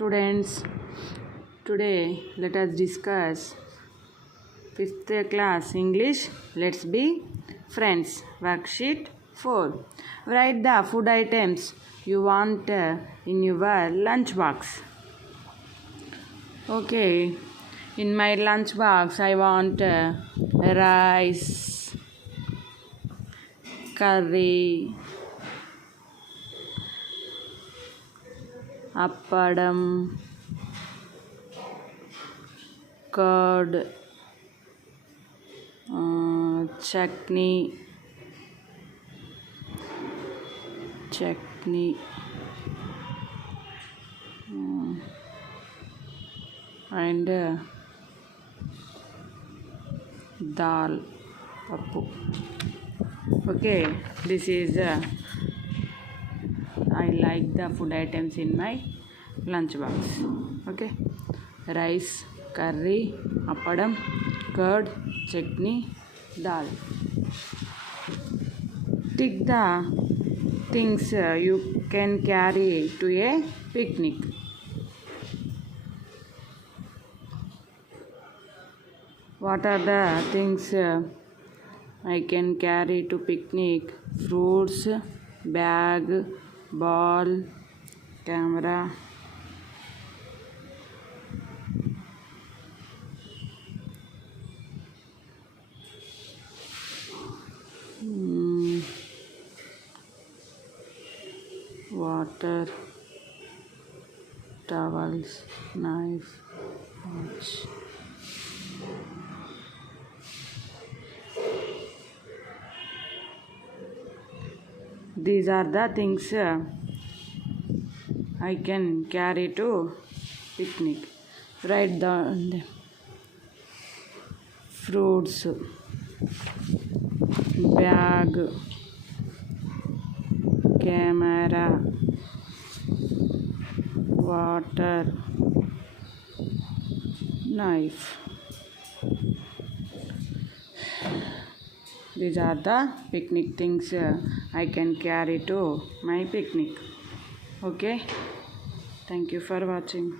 Students, today let us discuss 5th class English. Let's be friends. Worksheet 4. Write the food items you want in your lunch box. Okay, in my lunch box I want rice, curry, appadam, curd, chutney, and dal, pappu. Okay, this is I like the food items in my lunch box. Okay, rice, curry, appadam, curd, chutney, dal. Tick the things you can carry to a picnic. What are the things I can carry to picnic? Fruits, bag, ball, camera. Water, towels, knife, watch. These are the things I can carry to picnic. Write down the fruits, bag, camera, water, knife. These are the picnic things I can carry to my picnic. Okay, thank you for watching.